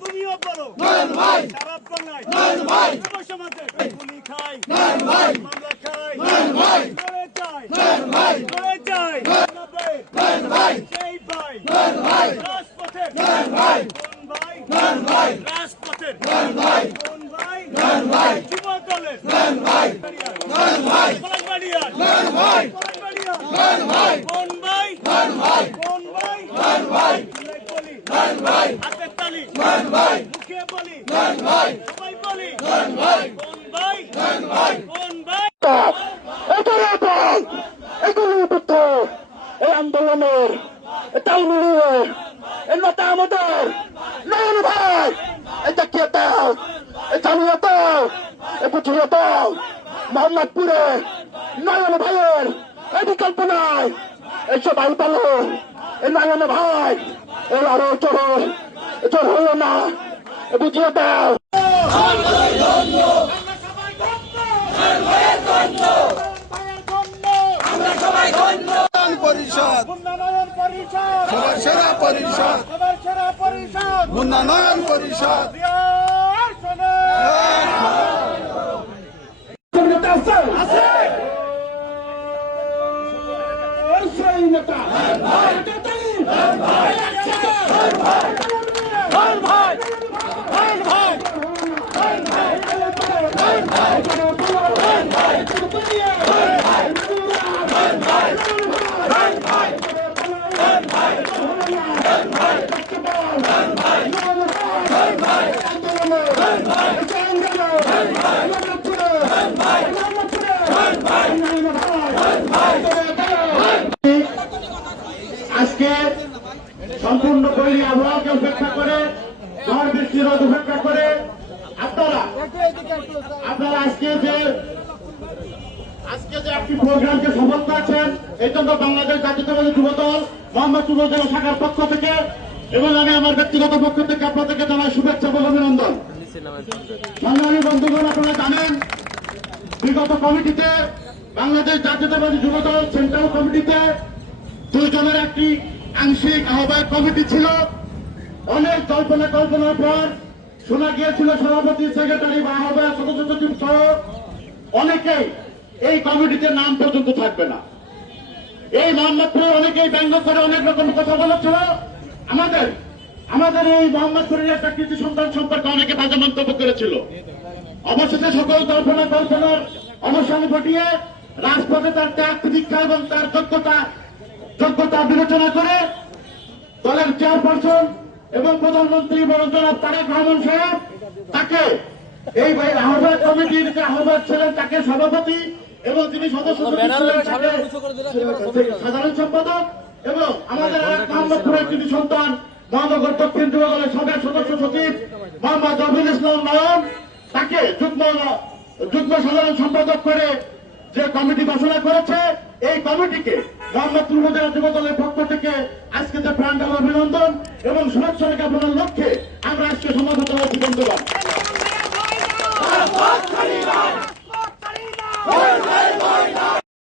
তুমিও বলো খারাপ বাংলায় সমাজে গুলি খাই মামলা খাই করে যাই সেই ভাই রাজপথে রাজপথের কোন ভাই যুব দলের কোন ভাই হাতের তালি মুখে বলি সবাই বলি কোন ভাই এই আন্দোলনের এটাই মিলিয়ে নেতা আমাদের নয়ন ভাই এটা কে দাও জানিয়ে দাও বুঝিয়ে দাও মোহাম্মদপুরে নয়ন ভাইয়ের এই বিকল্পনায় এইসব আইতালো এই নয়ন ভাই এর আরো চোর হলো না বুঝিয়ে দাও পরিষদ সেরা পরিষদ উন্নয়ন পরিষদ আজকে সম্পূর্ণ বৈরী আবহাওয়াকে উপেক্ষা করে ঝড় বৃষ্টির রোদ উপেক্ষা করে আপনারা আজকে যে একটি প্রোগ্রামকে সফল করেছেন এই জন্য বাংলাদেশ জাতীয়তাবাদী যুব দল মোহাম্মদপুর জেলা শাখার পক্ষ থেকে এবং আমি আমার ব্যক্তিগত পক্ষ থেকে আপনাদেরকে জানাই শুভেচ্ছা এবং অভিনন্দন। সংগ্রামী বন্ধুগণ, আপনারা জানেন বিগত কমিটিতে বাংলাদেশ জাতীয়তাবাদী যুব দল সেন্ট্রাল কমিটিতে দুজনের একটি আংশিক আহ্বায়ক কমিটি ছিল। অনেক কল্পনার পর শোনা গিয়েছিল সভাপতি, সেক্রেটারি বা আহ্বায়ক সদস্য সচিব সহ অনেকেই এই কমিটিতে নাম পর্যন্ত থাকবে না। এই মোহাম্মদপুরে অনেকেই ব্যঙ্গ করে অনেক রকম কথা বলেছিল। আমাদের এই মোহাম্মদপুরের একটা কৃতি সন্তান সম্পর্কে অনেকে বাজে মন্তব্য করেছিল। অবশেষে সকল কল্পনার অবসান ঘটিয়ে রাজপথে তার ত্যাগ প্রতীক্ষা এবং তার যোগ্যতা বিবেচনা করে দলের চেয়ারপারসন এবং প্রধানমন্ত্রী জনাব তারেক রহমান সাহেব তাকে এই আহ্বায়ক কমিটির যে আহ্বায়ক ছিলেন তাকে সভাপতি এবং তিনি সদস্য সাধারণ সম্পাদক এবং আমাদের মোহাম্মদপুরের কৃতি সন্তান মহানগর দক্ষিণ যুব দলের সাবেক সদস্য সচিব মোহাম্মদ রফিল ইসলাম নয়ন তাকে যুগ্ম সাধারণ সম্পাদক করে যে কমিটি ঘোষণা করেছে, এই কমিটিকে মোহাম্মদপুর উপজেলা যুব দলের পক্ষ থেকে আজকে যে প্রাণঢাল অভিনন্দন এবং শুভেচ্ছা জ্ঞাপনের লক্ষ্যে আমরা আজকে সমাবেত হয়েছি। বন্ধুগণ,